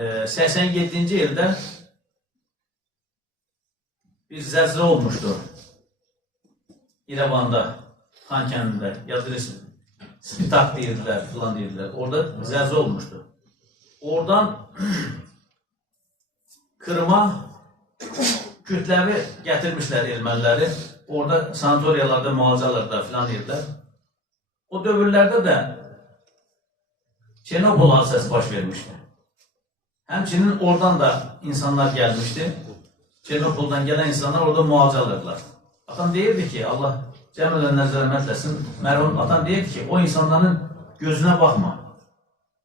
87. ildə bir zəlzələ olmuşdu. İrəvanda, Xankəndində, yazılırsın. Spitak deyirlər, filan deyirlər. Orada zəlzələ olmuşdu. Oradan Kırıma kütləvi gətirmişlər erməniləri. Orada sanatoriyalarda, müalicələrdə filan deyirlər. O dövrlərdə də Çernobıl hadisəsi baş vermişdi. Həmçinin oradan da insanlar gəlmişdi. Çernobıldan gələn insanlar orada müalicə alırlar. Atan deyirdi ki, Allah cəmələn nəzərə etsin, mərhum atan deyirdi ki, o insanların gözünə baxma.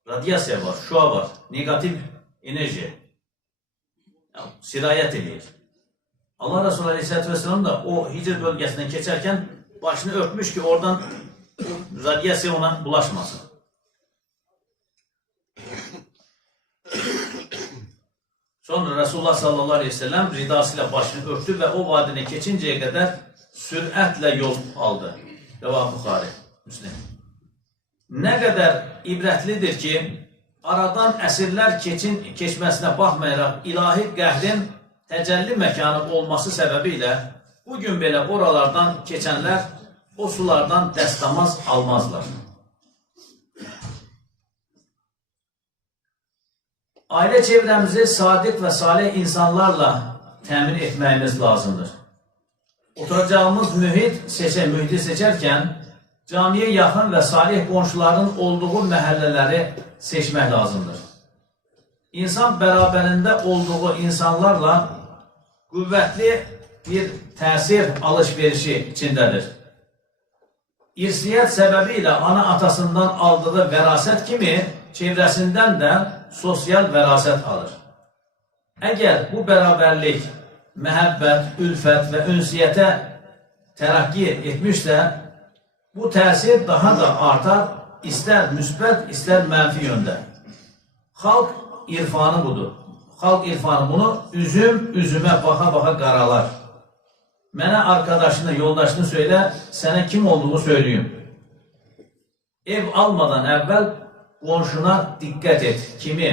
Radiasiya var, şua var, negativ enerji sirayət edir. Allah Resulü Aleyhisselatü Vesselam da o Hicr bölgəsindən keçərkən başını örtmüş ki, oradan radiasiya ona bulaşmasın. Sonra Resulullah sallallahu aleyhi ve sellem ridasıyla başını örtü və o vadini keçincəyə qədər sürətlə yol aldı. Rəvah Buxari, Müslim. Nə qədər ibrətlidir ki, aradan əsrlər keçməsinə baxmayaraq ilahi qəhrin təcəlli məkanı olması səbəbilə bugün belə oralardan keçənlər o sulardan dəstəmaz almazlar. Ailə çevrəmizi sadiq və salih insanlarla təmin etməyimiz lazımdır. Oturacağımız mühiti seçərkən camiyə yaxın və salih qonşuların olduğu məhəllələri seçmək lazımdır. İnsan bərabərində olduğu insanlarla qüvvətli bir təsir alış-verişi içindədir. İrsiyyət səbəbi ilə ana atasından aldığı vərasət kimi çevrəsindən də sosial vərasət alır. Əgər bu bərabərlik, məhəbbət, ülfət və ünsiyyətə tərəqqi etmişsə, bu təsir daha da artar, istər müsbət, istər mənfi yöndə. Xalq irfanı budur. Xalq irfanı bunu üzümə baxa-baxa qaralar. Mənə arkadaşını, yoldaşını söylə, sənə kim olduğunu söyləyim. Ev almadan əvvəl qonşuna diqqət et. Kimi?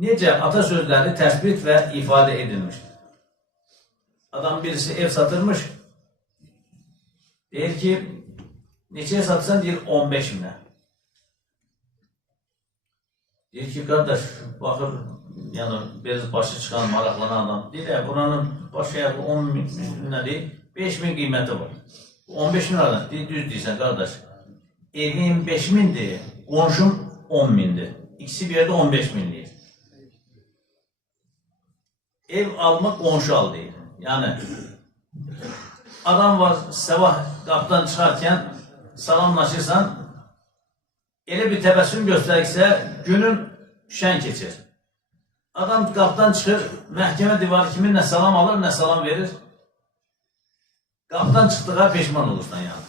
Necə atasözləri təsbit və ifadə edilmiş. Adam birisi ev satırmış. Deyir ki, neçəyə satırsan? Deyir, 15 minə. Deyir ki, qardaş, baxır, yəni, biraz başı çıxan, maraqlanan adam. Deyir, buranın başı yağı 10 minə deyil, 5 min qiyməti var. 15 min aradan, deyir, düz deyirsən, qardaş. Evin 5 mindir, qonşum 10 mindir. İkisi bir yerdə 15 min deyir. Ev almaq qonşu al deyir. Yəni, adam var, sabah qapıdan çıxarkən salamlaşırsan, elə bir təbəssüm göstəriksə, günün şən keçir. Adam qapıdan çıxır, məhkəmə divarı kiminlə salam alır, nə salam verir. Qapıdan çıxdığa peşman olursan yəni.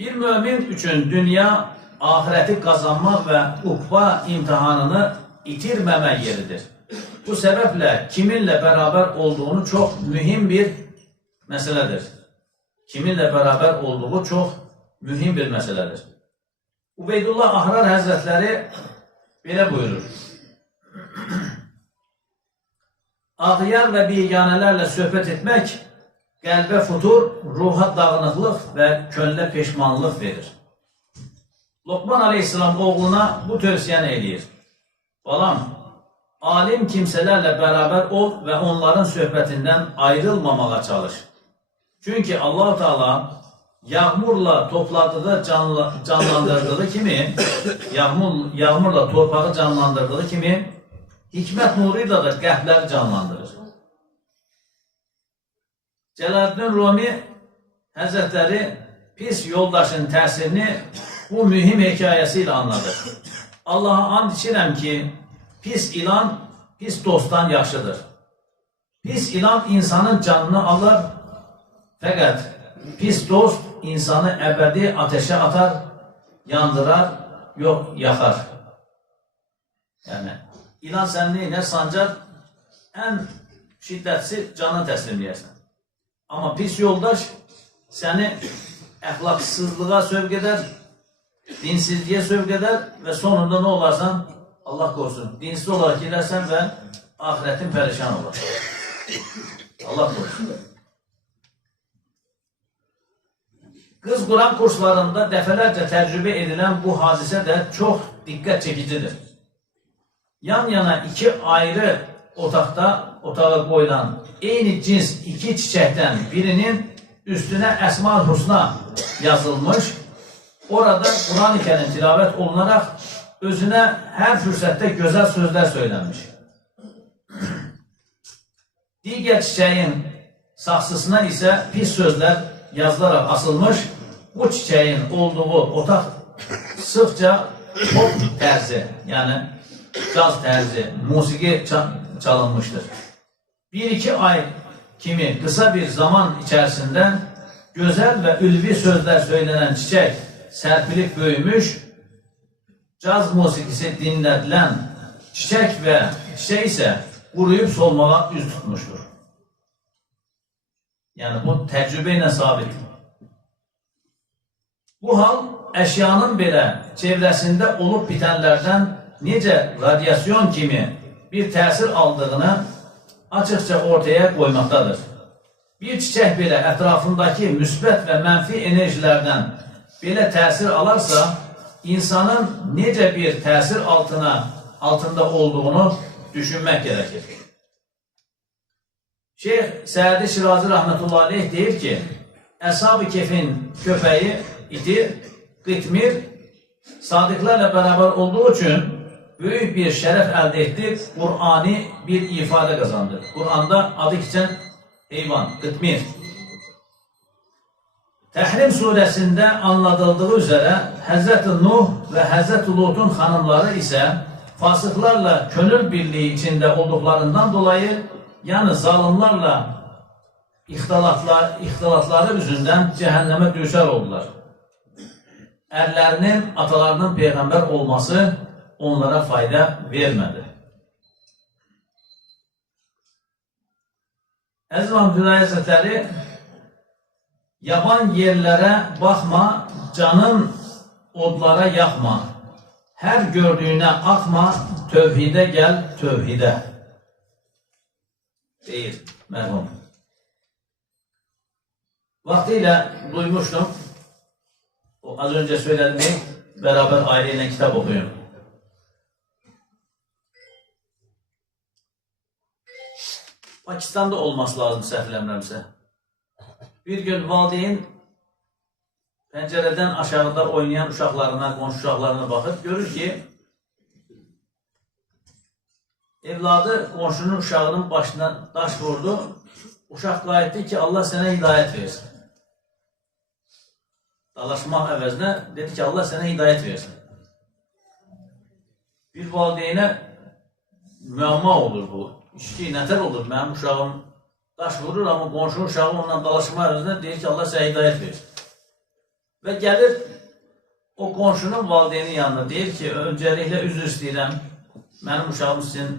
Bir mümin üçün dünya, ahirəti qazanmaq və uqba imtihanını itirməmək yeridir. Bu səbəblə kiminlə bərabər olduğunu çox mühim bir məsələdir. Kiminlə bərabər olduğu çox mühim bir məsələdir. Ubeydullah Ahrar Həzrətləri belə buyurur. Ağyar və biganələrlə söhbət etmək qəlbə futur, ruha dağınıqlıq və könlə peşmanlıq verir. Lokman Aleyhisselam oğluna bu tövsiyəni eləyir. Balam, alim kimsələrlə bərabər ol və onların söhbətindən ayrılmamağa çalış. Çünki Allah-u Teala yağmurla topladığı canlandırdığı kimi, yağmurla torpağı canlandırdığı kimi, hikmət nuruyla da qəlbləri canlandırır. Cəlaləddin Rumi Həzrətləri pis yoldaşın təsirini bu mühim hekayəsi ilə anladır. Allaha and içirəm ki, pis ilan pis dostdan yaxşıdır. Pis ilan insanın canını alır, fəqət pis dost insanı əbədi ateşə atar, yandırar, yox, yaxar. Yəni, ilan səni nə sancar, ən şiddətlisi canı təslim edərsən. Amma pis yoldaş seni əxlaqsızlığa sövq edər, dinsizliğe sövq eder ve sonunda ne olarsan Allah korusun dinsiz olarak gidersen ve ahiretin perişan olur. Allah korusun. Kız Kur'an kurslarında defalarca tecrübe edilen bu hadise de çok dikkat çekicidir. Yan yana iki ayrı otağa koyulan aynı cins iki çiçekten birinin üstüne Esma-ül Husna yazılmış. Orada Kur'an-ı Kerim tilavet olunarak özüne her fürsette güzel sözler söylenmiş. Diğer çiçeğin saksısına ise pis sözler yazılarak asılmış. Bu çiçeğin olduğu otak sıkça pop terzi yani caz terzi, musiki çalınmıştır. 1-2 ay kimi kısa bir zaman içerisinde güzel ve ülvi sözler söylenen çiçek serpilip büyümüş, caz musikisi dinletilen çiçek ise kuruyup solmaya yüz tutmuştur. Yani bu tecrübeyle sabit. Bu hal eşyanın bile çevresinde olup bitenlerden nice radyasyon kimi bir tesir aldığını açıkça ortaya koymaktadır. Bir çiçek bile etrafındaki müsbet ve menfi enerjilerden bile tesir alarsa insanın nice bir tesir altında olduğunu düşünmek gerekir. Şeyh Sa'di Şirazi rahmetullahi aleyh deyir ki Eshab-ı Kehf'in köpeği iti Qitmir sadıklarla beraber olduğu için büyük bir şeref elde etti. Kur'an'ı bir ifade kazandı. Kur'an'da adı geçen hayvan Qitmir. Tehrim suresinde anlatıldığı üzere Hz. Nuh ve Hz. Lut'un hanımları ise fasıklarla gönül birliği içinde olduklarından dolayı yani zalimlerle ihtilatları yüzünden cehenneme düşer oldular. Erlerinin, atalarının peygamber olması onlara fayda vermedi. Əziz Mahmudullah Hazretleri yaban yerlere bakma, canın odlara yakma. Her gördüğüne akma, tövhide gel, tövhide. Deyir merhum. Vaktiyle duymuştum. O az önce söylediğimi beraber aileyle kitap okuyorum. Pakistan'da olması lazım səhvləmirəmsə. Bir gün valideyn pencereden aşağıda oynayan uşaqlarına, qonşu uşaqlarına bakıp görür ki evladı qonşunun uşağının başına daş vurdu. Uşaq qayıtdı ki Allah sənə hidayət versin. Dalaşmaq əvəzinə dedi ki Allah sənə hidayət versin. Bir valideynə müəmma olur bu. İşki nətər olur? Mənim uşağım daş vurur ama qonşunun uşağı ondan dalaşmaq əvəzinə deyir ki Allah sənə hidayət versin. Və gəlir o qonşunun valideynin yanına deyir ki öncəliklə üzr istəyirəm. Mənim uşağım sizin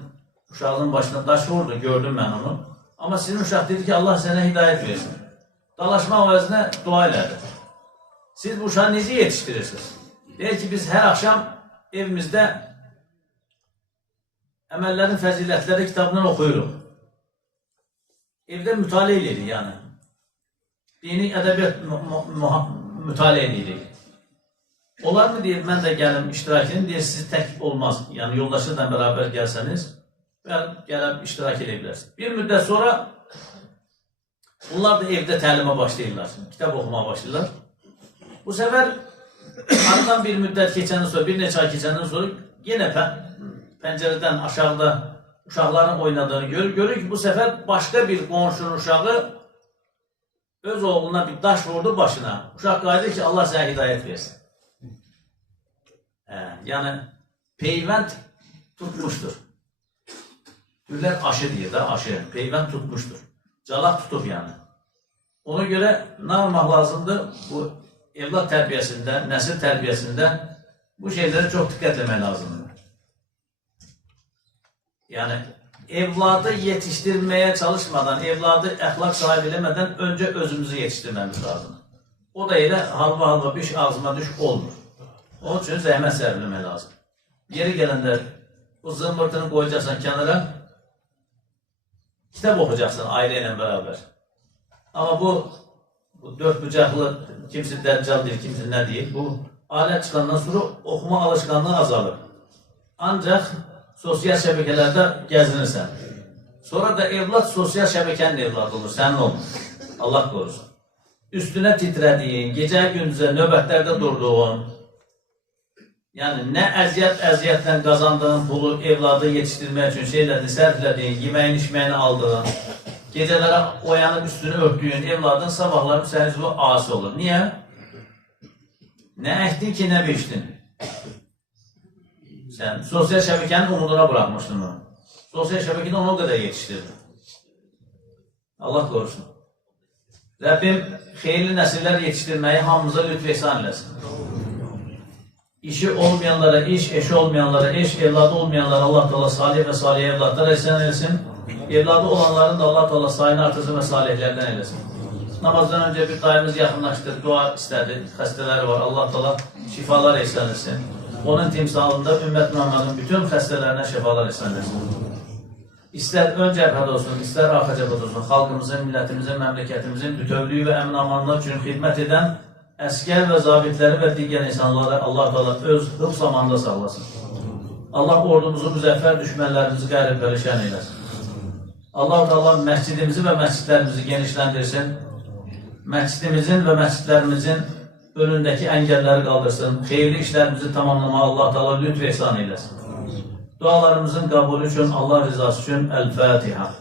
uşağının başına daş vurdu, gördüm mən onu. Ama sizin uşaq dedi ki Allah sənə hidayət versin. Dalaşmaq əvəzinə dua elədi. Siz bu uşağı necə yetiştirirsiniz? Deyir ki biz hər axşam evimizdə əməllərin fəzilətləri kitabından oxuyuruq. Evdə mütaliə edirik yani. Dini ədəbiyyat mütaliə edirik. Olar mı deyir, mən də gəlim iştirak edin, deyir siz tək olmaz. Yani yoldaşlarla beraber gelseniz gəlib iştirak edə bilərsiniz. Bir müddət sonra bunlar da evdə təlimə başlayırlar. Kitab oxumaya başlayırlar. Bu sefer aradan bir müddət keçəndən sonra, bir neçə ay keçəndən sonra yenə pəncərədən aşağıda uşaqların oynadığını görür ki bu sefer başka bir qonşunun uşağı öz oğluna bir daş vurdu başına. Uşaq qayıdır ki Allah sənə hidayət versin. Yani peyvənd tutmuştur. Türlər aşı deyir də, aşı. Peyvənd tutmuştur. Calaq tutub yani. Ona göre ne yapmaq lazımdır? Bu evlat terbiyesinde, nesil terbiyesinde bu şeylere çok dikkat etmək lazımdır. Yani evladı yetiştirmeye çalışmadan, evladı əxlaq sahibi eləmədən önce özümüzü yetiştirmemiz lazım. O da elə halva piş, ağzıma düş olmur. Onun üçün zəhmət sərfləmək lazım. Yeri gələndə bu zımbırtını qoyacaqsan kənara, kitab oxuyacaqsan ailə ilə bərabər. Amma bu dörd bucaqlı, kimisi dərcal deyil, kimisi nə deyil, bu alət çıxandan sonra oxuma alışqanlığı azalır. Ancaq sosial şəbəkələrdə gəzinirsən. Sonra da evlad sosial şəbəkənin evladı olur, sənin olmur. Allah qorusun. Üstünə titrədiyin, gecə gündüzə növbətlərdə durduğun, yəni nə əziyyətlə qazandığın pulu evladı yetişdirmək üçün şeylərini sərflədiyin, yeməyin, içməyini aldığın, gecələrə oyanıb üstünü örtdüyün evladın sabahları sənin üzvü asi olur. Niyə? Nə əkdin ki, nə biçdin? Sən sosial şəbəkənin umuduna buraxmışdın onu. Sosial şəbəkədə onu o qədər yetişdirdin. Allah qorusun. Rəbbim xeyirli nəsillər yetişdirməyi hamımıza lütf ehsan eləsin. İşi olmayanlara iş, eşi olmayanlara eş, evladı olmayanlara Allah Teala salih və salih evladlar ehsan eləsin. Evladı olanların da Allah Teala sayını artırsın və salihlərdən eləsin. Namazdan öncə bir dayımız yaxınlaşdı, dua istədi, xəstələri var. Allah Teala şifalar ehsan etsin. Onun timsalında ümmət Muhammedin bütün xəstələrinə şifalar ehsan etsin. İstər ön cəbhədə olsun, istər arxa cəbhədə olsun, xalqımızın, millətimizin, məmləkətimizin bütövlüyü və əmin-amanlığı üçün xidmət edən əskər və zabitləri və digər insanları Allah Teala öz hıf zamanında sağlasın. Allah ordumuzu müzəffər düşmənlərimizi qərib pərişan eyləsin. Allah Teala məscidimizi və məscidlərimizi genişləndirsin. Məscidimizin və məscidlərimizin önündəki əngəlləri qaldırsın. Xeyirli işlərimizi tamamlamağa Allah Teala lütf ehsan eyləsin. Dualarımızın qəbulü üçün, Allah rızası üçün El-Fatiha.